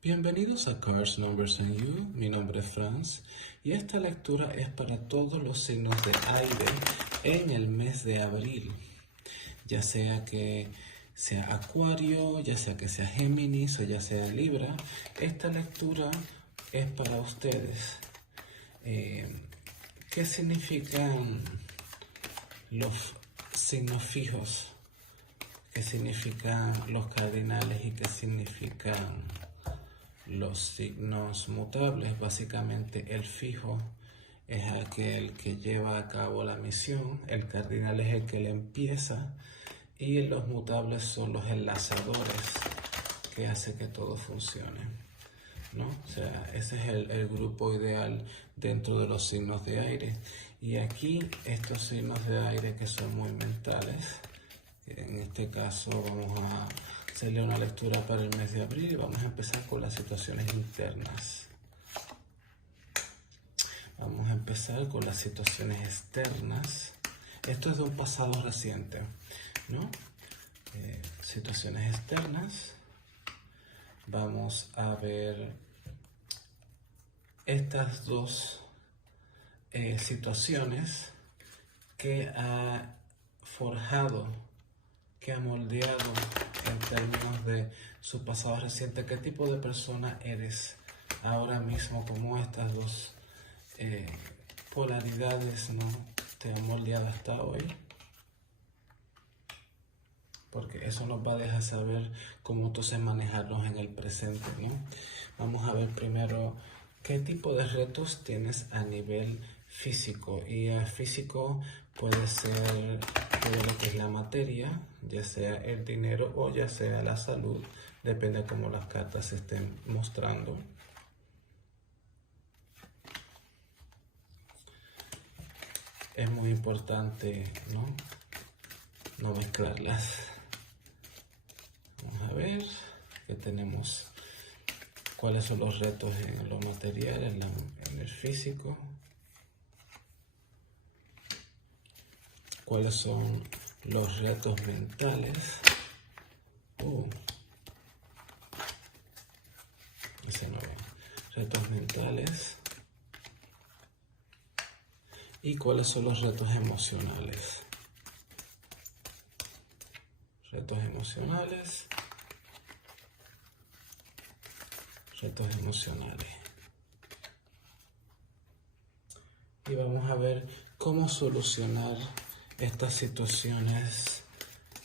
Bienvenidos a Cards, Numbers and You. Mi nombre es Franz y esta lectura es para todos los signos de aire en el mes de abril, ya sea que sea Acuario, ya sea que sea Géminis o ya sea Libra. Esta lectura es para ustedes. ¿Qué significan los signos fijos? ¿Qué significan los cardinales y qué significan los signos mutables? Básicamente el fijo es aquel que lleva a cabo la misión, el cardinal es el que le empieza y los mutables son los enlazadores que hace que todo funcione, ¿no? O sea, ese es el grupo ideal dentro de los signos de aire. Y aquí estos signos de aire que son muy mentales, en este caso vamos a hacerle una lectura para el mes de abril y vamos a empezar con las situaciones internas. Vamos a empezar con las situaciones externas. Esto es de un pasado reciente, ¿no? Situaciones externas. Vamos a ver estas dos situaciones que ha forjado, que ha moldeado en términos de su pasado reciente. ¿Qué tipo de persona eres ahora mismo? Como estas dos polaridades, ¿no?, te han moldeado hasta hoy, porque eso nos va a dejar saber cómo entonces manejarlos en el presente, ¿no? Vamos a ver primero qué tipo de retos tienes a nivel físico. Y físico puede ser todo lo que es la materia, ya sea el dinero o ya sea la salud, depende de cómo las cartas se estén mostrando. Es muy importante no mezclarlas. Vamos a ver qué tenemos, cuáles son los retos en lo material, en el físico. ¿Cuáles son los retos mentales? Ese no es. Retos mentales. ¿Y cuáles son los retos emocionales? Retos emocionales. Retos emocionales. Y vamos a ver cómo solucionar estas situaciones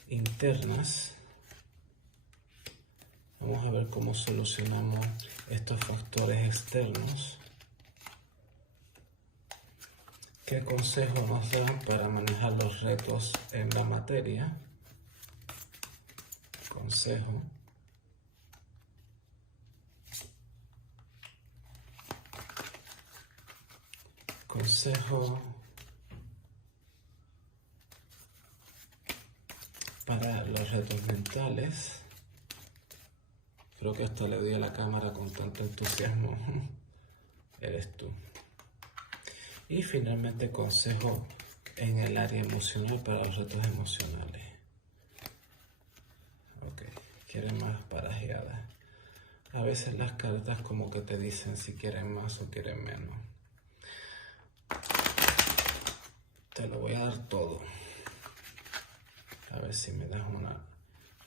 internas. Vamos a ver cómo solucionamos estos factores externos. ¿Qué consejos nos dan para manejar los retos en la materia? Consejo. Consejo para los retos mentales. Creo que hasta le doy a la cámara con tanto entusiasmo. Eres tú. Y finalmente, consejo en el área emocional para los retos emocionales. Ok, quieren más parajeadas. A veces las cartas como que te dicen si quieren más o quieren menos. Te lo voy a dar todo. A ver si me das una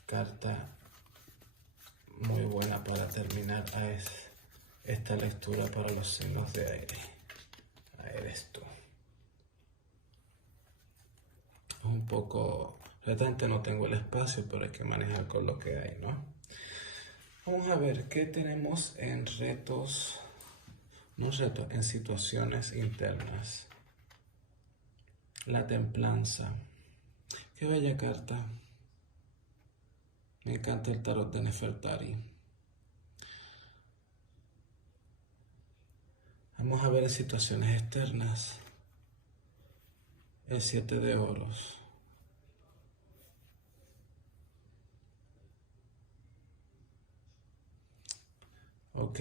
carta muy buena para terminar esta lectura para los signos de aire. Eres tú. Es un poco retante, no tengo el espacio, pero hay que manejar con lo que hay, ¿no? Vamos a ver qué tenemos en retos, no retos, en situaciones internas. La templanza. Qué bella carta. Me encanta el tarot de Nefertari. Vamos a ver en situaciones externas. El 7 de oros. Ok.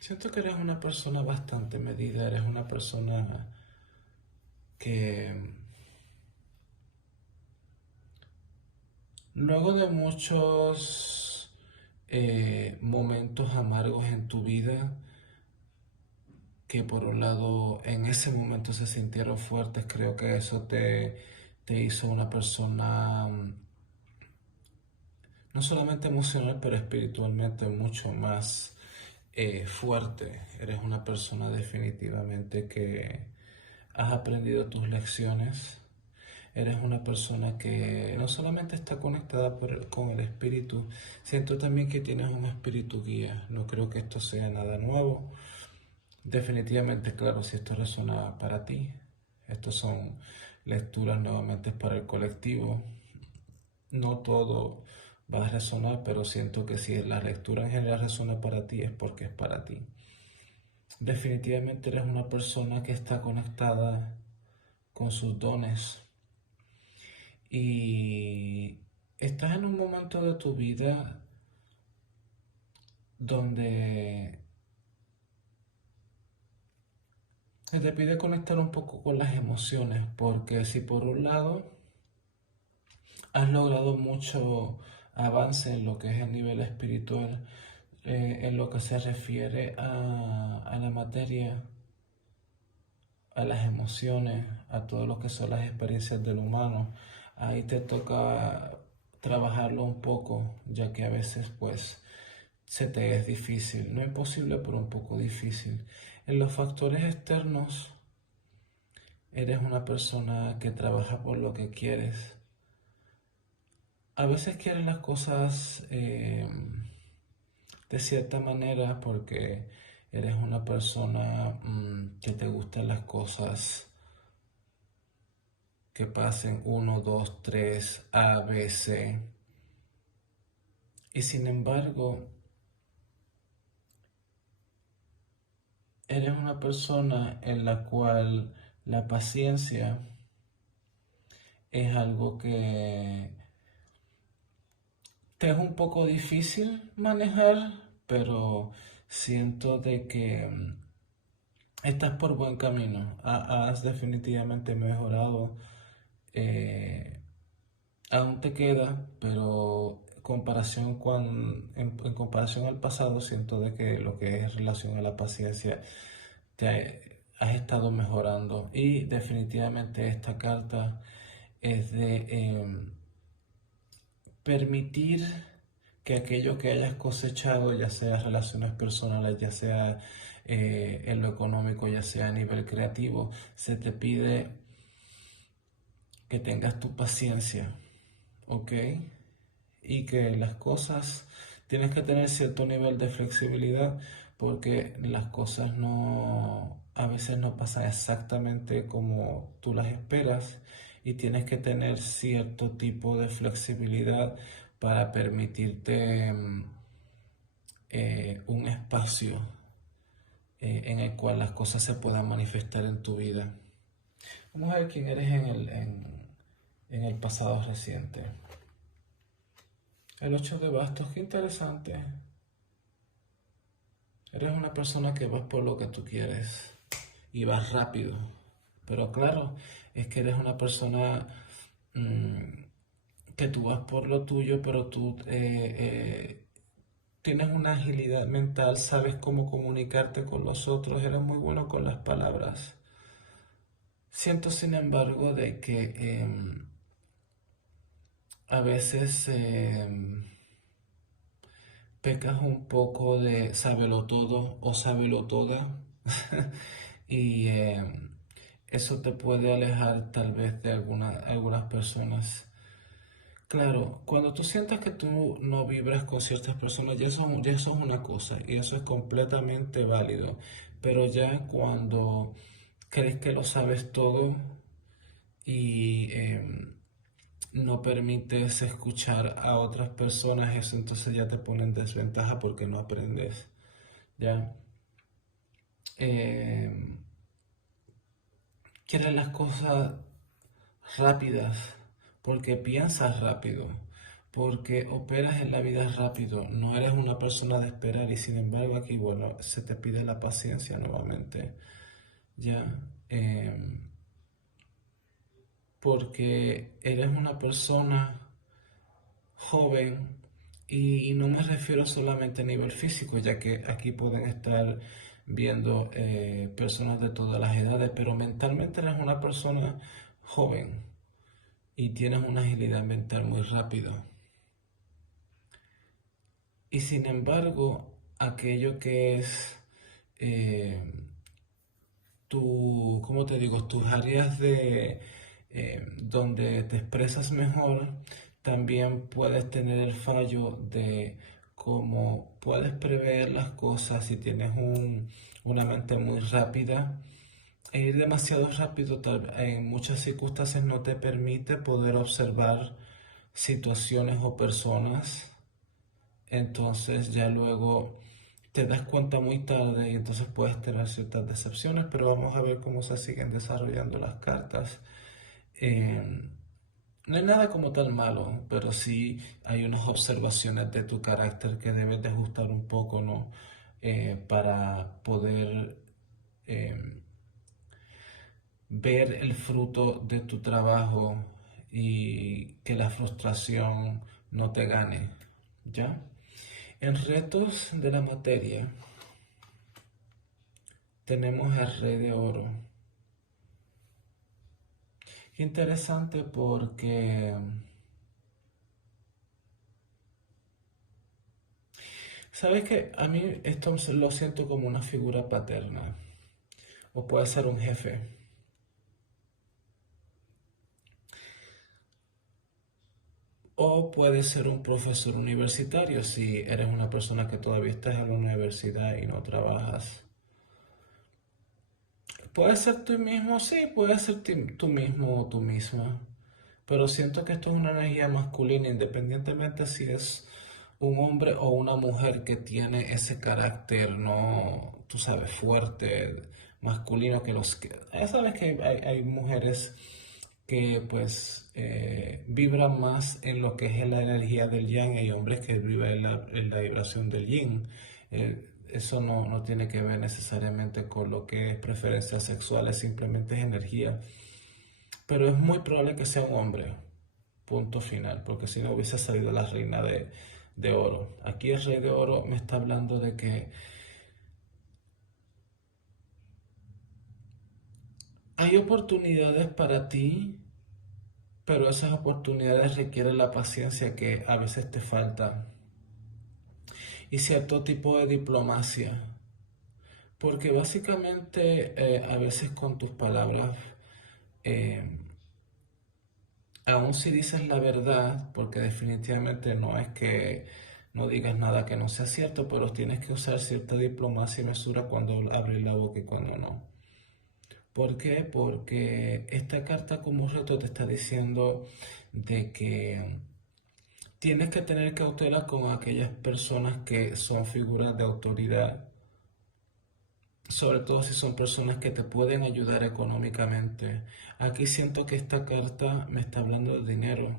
Siento que eres una persona bastante medida, eres una persona que Luego de muchos momentos amargos en tu vida, que por un lado en ese momento se sintieron fuertes, creo que eso te hizo una persona no solamente emocional, pero espiritualmente mucho más fuerte. Eres una persona definitivamente que has aprendido tus lecciones. Eres una persona que no solamente está conectada con el espíritu, siento también que tienes un espíritu guía. No creo que esto sea nada nuevo. Definitivamente, claro, si esto resuena para ti, estos son lecturas nuevamente para el colectivo. No todo va a resonar, pero siento que si la lectura en general resuena para ti es porque es para ti. Definitivamente eres una persona que está conectada con sus dones y estás en un momento de tu vida donde se te pide conectar un poco con las emociones, porque si por un lado has logrado mucho avance en lo que es el nivel espiritual, en lo que se refiere a la materia, a las emociones, a todo lo que son las experiencias del humano. Ahí te toca trabajarlo un poco, ya que a veces pues se te es difícil, no imposible, pero un poco difícil. En los factores externos, eres una persona que trabaja por lo que quieres. A veces quieres las cosas de cierta manera porque eres una persona que te gustan las cosas que pasen uno, 2, 3, A, B, C. Y sin embargo, eres una persona en la cual la paciencia es algo que te es un poco difícil manejar, pero siento de que estás por buen camino. Has definitivamente mejorado. eh, Aún te queda, pero en comparación al pasado, siento de que lo que es relación a la paciencia has estado mejorando. Y definitivamente esta carta es de permitir que aquello que hayas cosechado, ya sea relaciones personales, ya sea en lo económico, ya sea a nivel creativo, se te pide que tengas tu paciencia, ¿ok? Y que las cosas tienes que tener cierto nivel de flexibilidad porque las cosas no a veces no pasan exactamente como tú las esperas y tienes que tener cierto tipo de flexibilidad para permitirte un espacio en el cual las cosas se puedan manifestar en tu vida. Vamos a ver quién eres en el pasado reciente. El 8 de bastos, qué interesante. Eres una persona que vas por lo que tú quieres y vas rápido. Pero claro, es que eres una persona que tú vas por lo tuyo, pero tú tienes una agilidad mental, sabes cómo comunicarte con los otros, eres muy bueno con las palabras. Siento, sin embargo, de que a veces pecas un poco de sábelo todo o sábelo toda y eso te puede alejar tal vez de algunas personas. Claro, cuando tú sientas que tú no vibras con ciertas personas, ya eso es una cosa y eso es completamente válido. Pero ya cuando crees que lo sabes todo y no permites escuchar a otras personas, eso entonces ya te pone en desventaja porque no aprendes. ¿Ya? Eh, Quieres las cosas rápidas porque piensas rápido, porque operas en la vida rápido, no eres una persona de esperar y sin embargo aquí, bueno, se te pide la paciencia nuevamente. ¿Ya? Eh, Porque eres una persona joven, y no me refiero solamente a nivel físico, ya que aquí pueden estar viendo personas de todas las edades, pero mentalmente eres una persona joven y tienes una agilidad mental muy rápida. Y sin embargo, aquello que es eh, ¿cómo te digo? Tus áreas de donde te expresas mejor, también puedes tener el fallo de cómo puedes prever las cosas si tienes una mente muy rápida. E ir demasiado rápido en muchas circunstancias no te permite poder observar situaciones o personas, entonces ya luego te das cuenta muy tarde y entonces puedes tener ciertas decepciones, pero vamos a ver cómo se siguen desarrollando las cartas. Eh, no hay nada como tal malo, pero sí hay unas observaciones de tu carácter que debes de ajustar un poco, ¿no? Para poder eh, ver el fruto de tu trabajo y que la frustración no te gane, ¿ya? En retos de la materia tenemos el Rey de Oro. Qué interesante porque, ¿sabes qué? A mí esto lo siento como una figura paterna, o puede ser un jefe, o puede ser un profesor universitario si eres una persona que todavía estás en la universidad y no trabajas. Puede ser tú mismo, sí, puede ser tú mismo o tú misma, pero siento que esto es una energía masculina, independientemente si es un hombre o una mujer que tiene ese carácter, no, tú sabes, fuerte, masculino, que los que, ya sabes que hay mujeres que pues vibran más en lo que es la energía del yang y hay hombres que viven en la vibración del yin. Eso no tiene que ver necesariamente con lo que es preferencias sexuales, simplemente es energía. Pero es muy probable que sea un hombre, punto final, porque si no hubiese salido la reina de oro. Aquí el rey de oro me está hablando de que hay oportunidades para ti, pero esas oportunidades requieren la paciencia que a veces te falta y cierto tipo de diplomacia. Porque básicamente a veces con tus palabras, eh, aun si dices la verdad, porque definitivamente no es que no digas nada que no sea cierto, pero tienes que usar cierta diplomacia y mesura cuando abres la boca y cuando no. ¿Por qué? Porque esta carta como reto te está diciendo de que tienes que tener cautela con aquellas personas que son figuras de autoridad, sobre todo si son personas que te pueden ayudar económicamente. Aquí siento que esta carta me está hablando de dinero,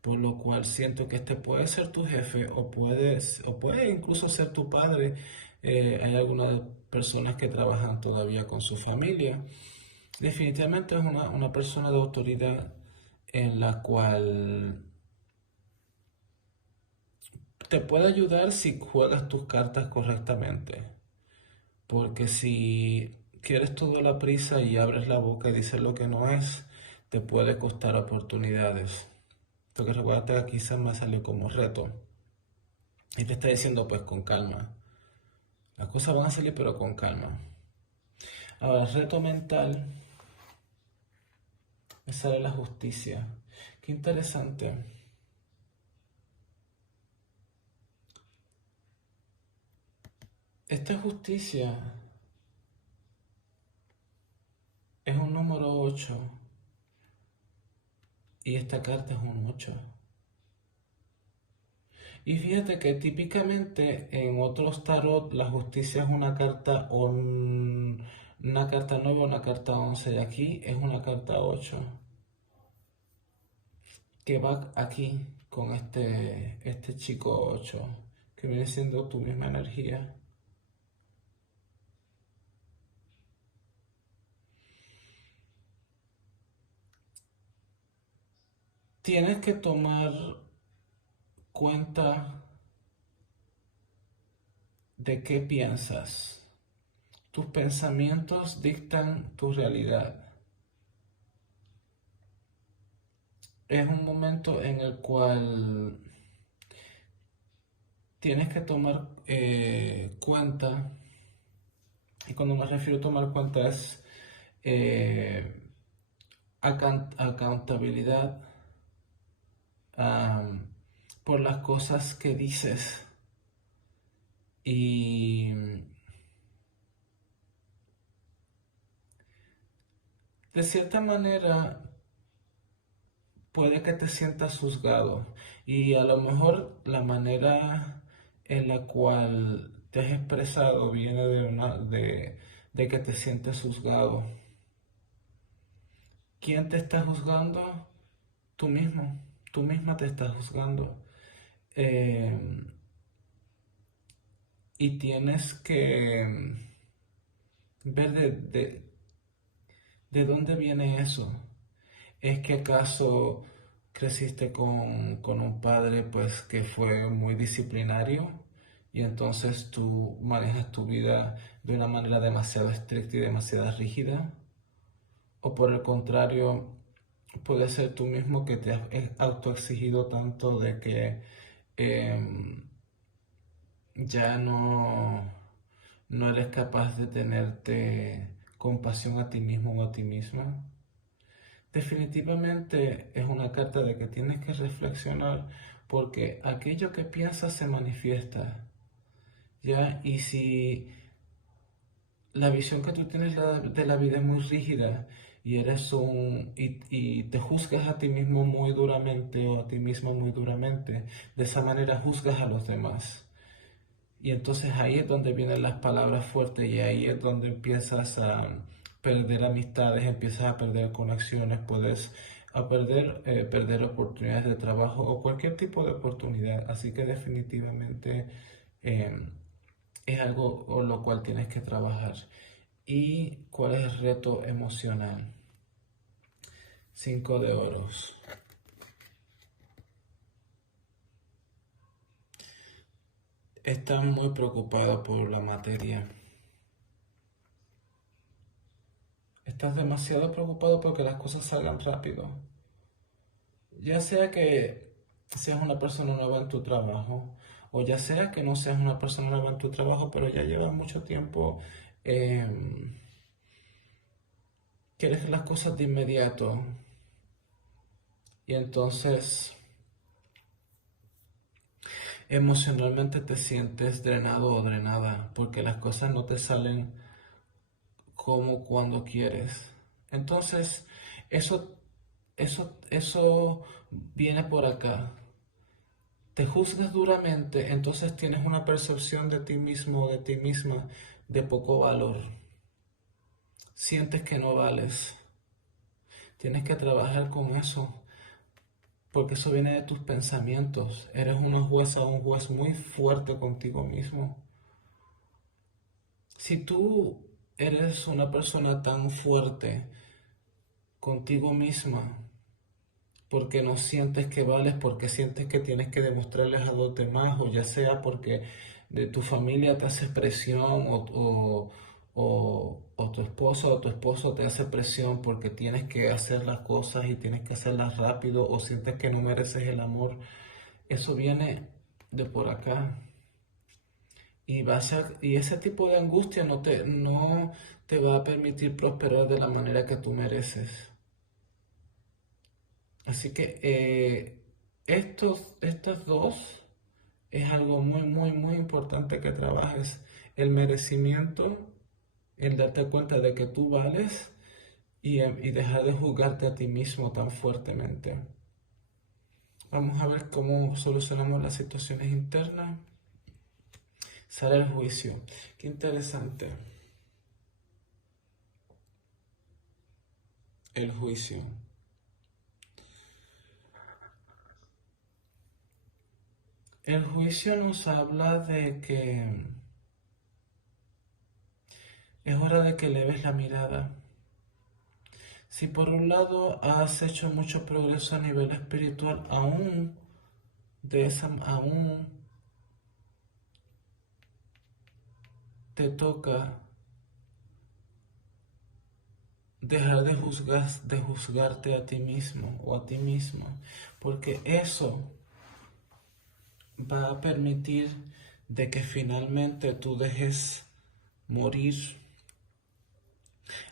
por lo cual siento que este puede ser tu jefe o puede incluso ser tu padre. Hay algunas personas que trabajan todavía con su familia. Definitivamente es una persona de autoridad en la cual te puede ayudar si juegas tus cartas correctamente. Porque si quieres todo a la prisa y abres la boca y dices lo que no es, te puede costar oportunidades. Porque recuerda que aquí se me salió como reto. Y te está diciendo pues con calma. Las cosas van a salir pero con calma. Ahora, reto mental, me sale la justicia. Qué interesante. Esta justicia es un número 8 y esta carta es un 8. Y fíjate que típicamente en otros tarot la justicia es una carta, una carta 9 o una carta 11 y aquí es una carta 8 que va aquí con este chico 8 que viene siendo tu misma energía. Tienes que tomar cuenta de qué piensas. Tus pensamientos dictan tu realidad. Es un momento en el cual tienes que tomar cuenta, y cuando me refiero a tomar cuenta es accountabilidad por las cosas que dices. Y de cierta manera puede que te sientas juzgado, y a lo mejor la manera en la cual te has expresado viene de que te sientes juzgado. ¿Quién te está juzgando? Tú mismo, tú misma te estás juzgando. Eh, y tienes que ver de dónde viene eso. ¿Es que acaso creciste con un padre pues que fue muy disciplinario y entonces tú manejas tu vida de una manera demasiado estricta y demasiado rígida? ¿O por el contrario, puede ser tú mismo que te has autoexigido tanto de que ya no eres capaz de tenerte compasión a ti mismo o a ti misma? Definitivamente es una carta de que tienes que reflexionar, porque aquello que piensas se manifiesta, ¿ya? Y si la visión que tú tienes de la vida es muy rígida y te juzgas a ti mismo muy duramente o a ti misma muy duramente, de esa manera juzgas a los demás. Y entonces ahí es donde vienen las palabras fuertes, y ahí es donde empiezas a perder amistades, empiezas a perder conexiones, puedes perder oportunidades de trabajo o cualquier tipo de oportunidad. Así que definitivamente eh, es algo con lo cual tienes que trabajar. ¿Y cuál es el reto emocional? 5 de oros. Estás muy preocupado por la materia. Estás demasiado preocupado porque las cosas salgan rápido. Ya sea que seas una persona nueva en tu trabajo, o ya sea que no seas una persona nueva en tu trabajo, pero ya llevas mucho tiempo, quieres las cosas de inmediato, y entonces emocionalmente te sientes drenado o drenada porque las cosas no te salen como cuando quieres. Entonces, eso, eso viene por acá. Te juzgas duramente, entonces tienes una percepción de ti mismo o de ti misma de poco valor. Sientes que no vales. Tienes que trabajar con eso, porque eso viene de tus pensamientos. Eres una jueza o un juez muy fuerte contigo mismo. Si tú eres una persona tan fuerte contigo misma, porque no sientes que vales, porque sientes que tienes que demostrarles a los demás, o ya sea porque de tu familia te hace presión, o tu esposo o tu esposo te hace presión porque tienes que hacer las cosas y tienes que hacerlas rápido, o sientes que no mereces el amor. Eso viene de por acá. Y ese tipo de angustia no te va a permitir prosperar de la manera que tú mereces. Así que estos dos es algo muy, muy, muy importante que trabajes. El merecimiento, el darte cuenta de que tú vales, y dejar de juzgarte a ti mismo tan fuertemente. Vamos a ver cómo solucionamos las situaciones internas. Sale el juicio. Qué interesante. El juicio. El juicio nos habla de que es hora de que leves la mirada. Si por un lado has hecho mucho progreso a nivel espiritual, aún de esa aún te toca dejar de juzgarte a ti mismo o a ti misma, porque eso va a permitir de que finalmente tú dejes morir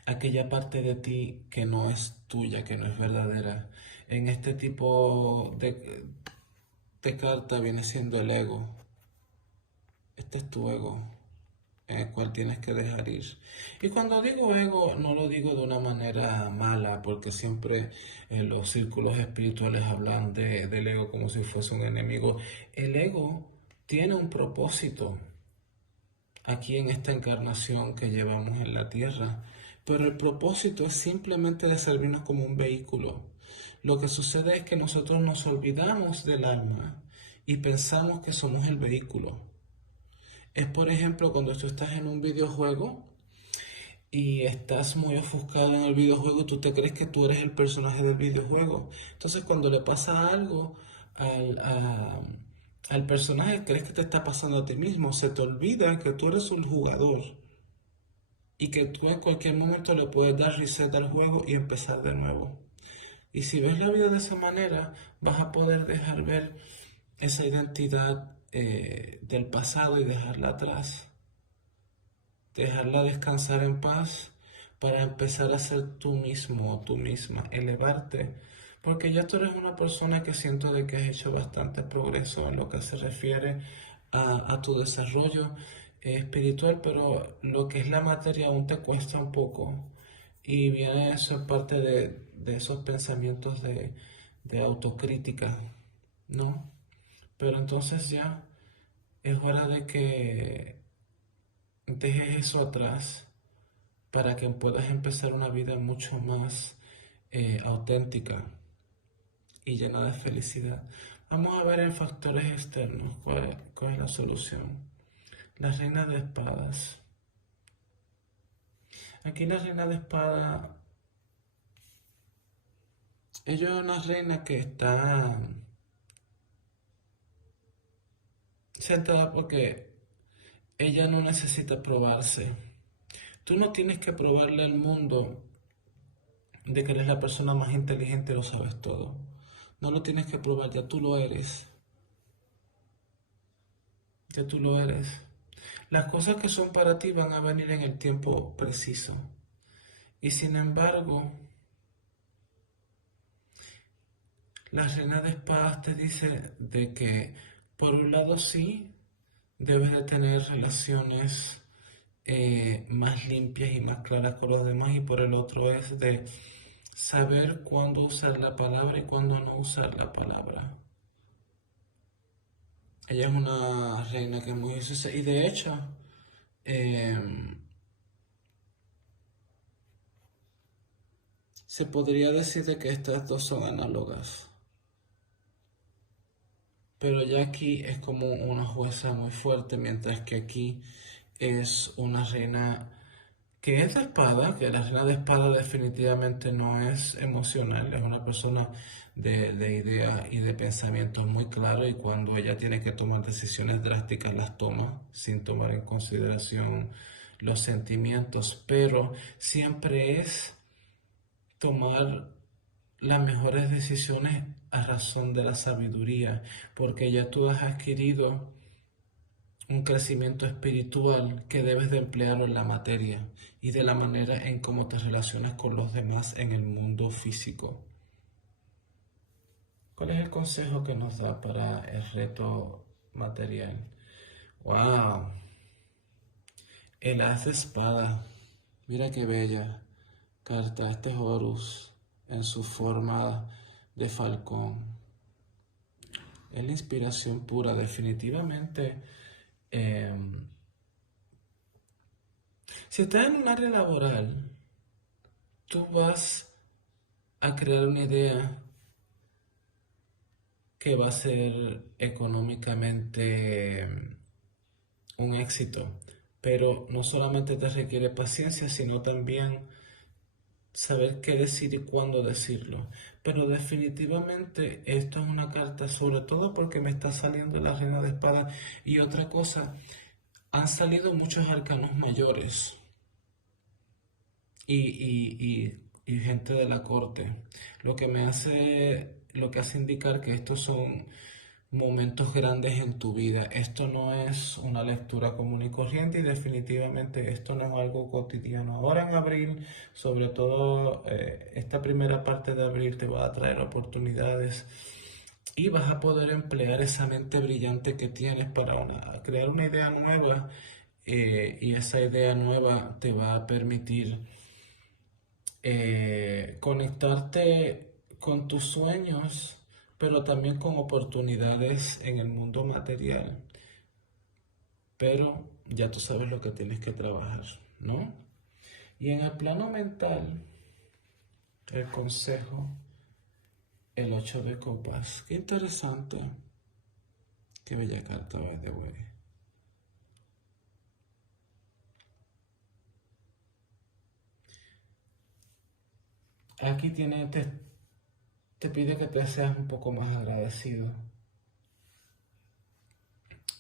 aquella parte de ti que no es tuya, que no es verdadera. En este tipo de carta viene siendo el ego. Este es tu ego, en el cual tienes que dejar ir. Y cuando digo ego, no lo digo de una manera mala, porque siempre en los círculos espirituales hablan del ego como si fuese un enemigo. El ego tiene un propósito aquí en esta encarnación que llevamos en la tierra, pero el propósito es simplemente de servirnos como un vehículo. Lo que sucede es que nosotros nos olvidamos del alma y pensamos que somos el vehículo. Es por ejemplo cuando tú estás en un videojuego y estás muy ofuscado en el videojuego, tú te crees que tú eres el personaje del videojuego. Entonces cuando le pasa algo al, a- al personaje, crees que te está pasando a ti mismo. Se te olvida que tú eres un jugador y que tú en cualquier momento le puedes dar reset al juego y empezar de nuevo. Y si ves la vida de esa manera, vas a poder dejar ver esa identidad del pasado y dejarla atrás. Dejarla descansar en paz para empezar a ser tú mismo o tú misma, elevarte, porque ya tú eres una persona que siento de que has hecho bastante progreso en lo que se refiere a tu desarrollo espiritual, pero lo que es la materia aún te cuesta un poco y viene eso en parte de esos pensamientos de autocrítica, ¿no? Pero entonces ya es hora de que dejes eso atrás para que puedas empezar una vida mucho más auténtica y llena de felicidad. Vamos a ver en factores externos cuál es la solución. La reina de espadas. Aquí la reina de espadas, ella es una reina que está sentada porque ella no necesita probarse. Tú no tienes que probarle al mundo de que eres la persona más inteligente, lo sabes todo. No lo tienes que probar, ya tú lo eres. Ya tú lo eres. Las cosas que son para ti van a venir en el tiempo preciso. Y sin embargo, la reina de espadas te dice de que por un lado sí debes de tener relaciones más limpias y más claras con los demás, y por el otro es de saber cuándo usar la palabra y cuándo no usar la palabra. Ella es una reina que es muy juiciosa y de hecho se podría decir de que estas dos son análogas, pero ya aquí es como una jueza muy fuerte, mientras que aquí es una reina que es de espada, que la reina de espada definitivamente no es emocional, es una persona de ideas y de pensamientos muy claros, y cuando ella tiene que tomar decisiones drásticas las toma sin tomar en consideración los sentimientos, pero siempre es tomar las mejores decisiones a razón de la sabiduría, porque ya tú has adquirido un crecimiento espiritual que debes de emplearlo en la materia y de la manera en cómo te relacionas con los demás en el mundo físico. ¿Cuál es el consejo que nos da para el reto material? ¡Wow! El haz de espada. Mira qué bella carta. Este es Horus en su forma de falcón. Es la inspiración pura, definitivamente. Si estás en un área laboral, tú vas a crear una idea que va a ser económicamente un éxito, pero no solamente te requiere paciencia, sino también saber qué decir y cuándo decirlo. Pero definitivamente esto es una carta, sobre todo porque me está saliendo la reina de espadas. Y otra cosa, han salido muchos arcanos mayores y gente de la corte, lo que hace indicar que estos son momentos grandes en tu vida. Esto no es una lectura común y corriente y definitivamente esto no es algo cotidiano. Ahora en abril, sobre todo esta primera parte de abril te va a traer oportunidades y vas a poder emplear esa mente brillante que tienes para crear una idea nueva, y esa idea nueva te va a permitir conectarte con tus sueños, pero también con oportunidades en el mundo material. Pero ya tú sabes lo que tienes que trabajar, ¿no? Y en el plano mental, el consejo, el 8 de copas. Qué interesante. Qué bella carta, by the way. Aquí te pide que te seas un poco más agradecido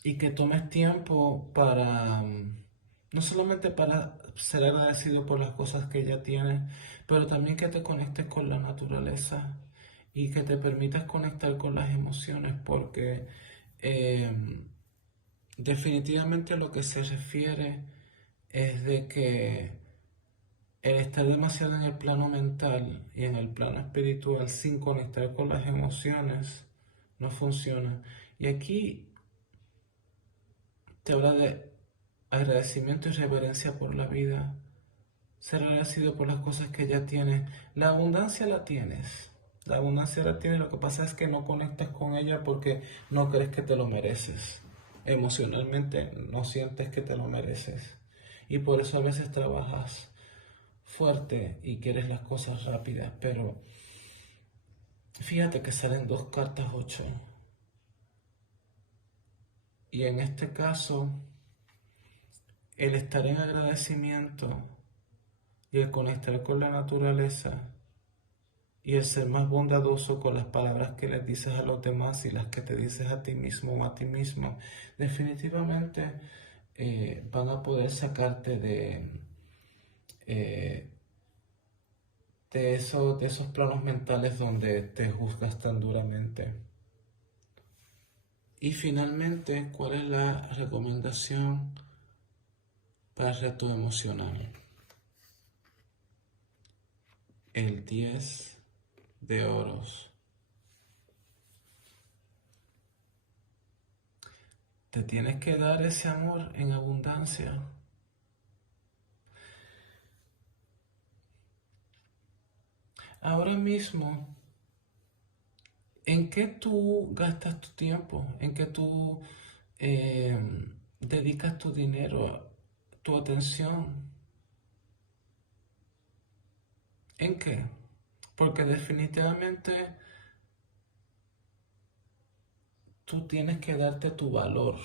y que tomes tiempo para, no solamente para ser agradecido por las cosas que ya tienes, pero también que te conectes con la naturaleza y que te permitas conectar con las emociones, porque eh, definitivamente a lo que se refiere es de que el estar demasiado en el plano mental y en el plano espiritual sin conectar con las emociones no funciona. Y aquí te habla de agradecimiento y reverencia por la vida, ser agradecido por las cosas que ya tienes. La abundancia la tienes. La abundancia la tienes, lo que pasa es que no conectas con ella porque no crees que te lo mereces. Emocionalmente no sientes que te lo mereces. Y por eso a veces trabajas fuerte y quieres las cosas rápidas, pero fíjate que salen dos cartas 8. Y en este caso, el estar en agradecimiento y el conectar con la naturaleza y el ser más bondadoso con las palabras que les dices a los demás y las que te dices a ti mismo o a ti misma, definitivamente van a poder sacarte eh, de esos planos mentales donde te juzgas tan duramente. Y finalmente, ¿cuál es la recomendación para el reto emocional? El 10 de oros. Te tienes que dar ese amor en abundancia. Ahora mismo, ¿en qué tú gastas tu tiempo? ¿En qué tú eh, dedicas tu dinero, tu atención? ¿En qué? Porque definitivamente tú tienes que darte tu valor.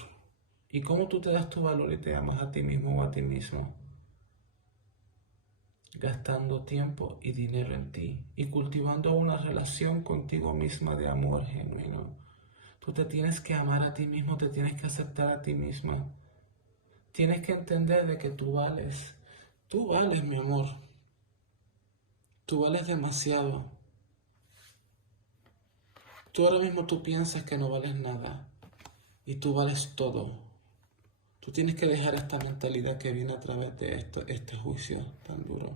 ¿Y cómo tú te das tu valor y te amas a ti mismo o a ti mismo? Gastando tiempo y dinero en ti y cultivando una relación contigo misma de amor genuino. Tú te tienes que amar a ti mismo, te tienes que aceptar a ti misma. Tienes que entender de que tú vales. Tú vales, mi amor. Tú vales demasiado. Tú ahora mismo tú piensas que no vales nada y tú vales todo. Tú tienes que dejar esta mentalidad que viene a través de este juicio tan duro.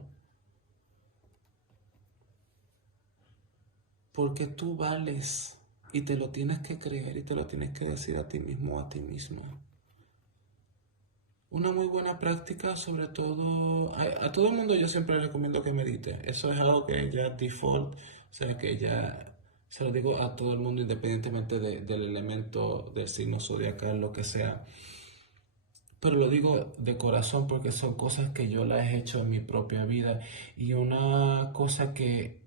Porque tú vales y te lo tienes que creer y te lo tienes que decir a ti mismo o a ti misma. Una muy buena práctica, sobre todo, a todo el mundo yo siempre recomiendo que medite. Eso es algo que ya default, o sea que ya se lo digo a todo el mundo independientemente del elemento, del signo zodiacal, lo que sea. Pero lo digo de corazón porque son cosas que yo las he hecho en mi propia vida. Y una cosa que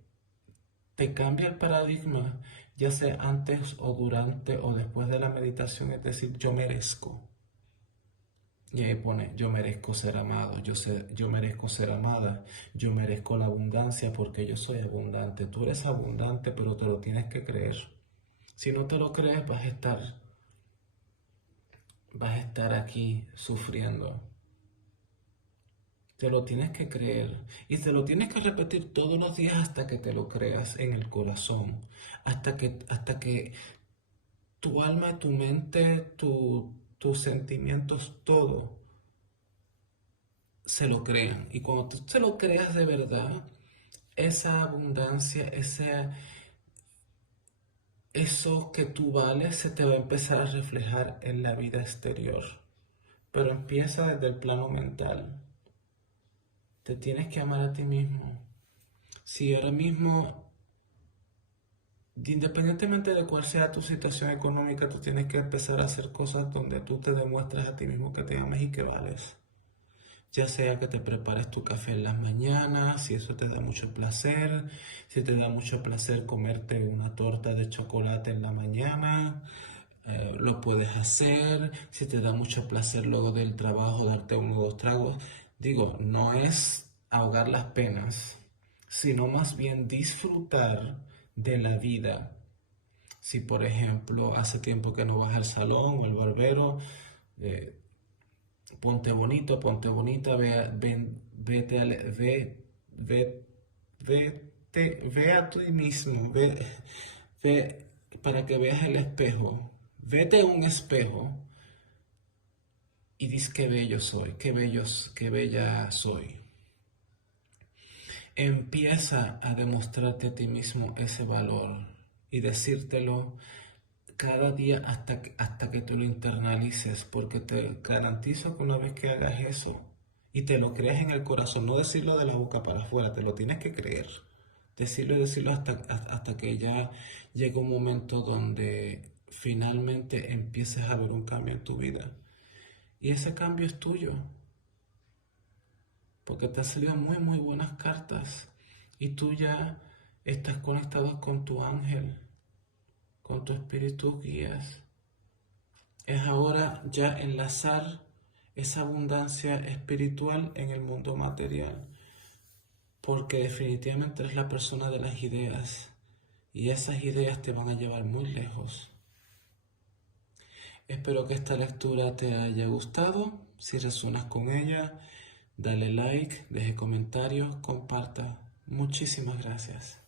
te cambia el paradigma, ya sea antes o durante o después de la meditación, es decir, yo merezco. Y ahí pone, yo merezco ser amado, yo merezco ser amada, yo merezco la abundancia porque yo soy abundante. Tú eres abundante, pero te lo tienes que creer. Si no te lo crees, vas a estar aquí sufriendo. Te lo tienes que creer y te lo tienes que repetir todos los días hasta que te lo creas en el corazón, hasta que tu alma, tu mente, tus sentimientos, todo se lo crean. Y cuando tú se lo creas de verdad, esa abundancia, eso que tú vales, se te va a empezar a reflejar en la vida exterior. Pero empieza desde el plano mental. Te tienes que amar a ti mismo. Si ahora mismo, independientemente de cuál sea tu situación económica, tú tienes que empezar a hacer cosas donde tú te demuestras a ti mismo que te amas y que vales. Ya sea que te prepares tu café en las mañanas, si eso te da mucho placer, si te da mucho placer comerte una torta de chocolate en la mañana, lo puedes hacer. Si te da mucho placer luego del trabajo darte unos dos tragos, digo, no es ahogar las penas, sino más bien disfrutar de la vida. Si por ejemplo hace tiempo que no vas al salón o al barbero, eh, ponte bonito, ponte bonita, vete, ve a ti mismo, ve para que veas el espejo, vete a un espejo y dices qué bello soy, qué bella soy. Empieza a demostrarte a ti mismo ese valor y decírtelo cada día hasta que tú lo internalices, porque te garantizo que una vez que hagas eso y te lo creas en el corazón, no decirlo de la boca para afuera, te lo tienes que creer. Decirlo y decirlo hasta que ya llegue un momento donde finalmente empieces a ver un cambio en tu vida. Y ese cambio es tuyo, porque te han salido muy, muy buenas cartas y tú ya estás conectado con tu ángel, con tu espíritu guías. Es ahora ya enlazar esa abundancia espiritual en el mundo material, porque definitivamente eres la persona de las ideas y esas ideas te van a llevar muy lejos. Espero que esta lectura te haya gustado. Si resuenas con ella, dale like, deje comentarios, comparta. Muchísimas gracias.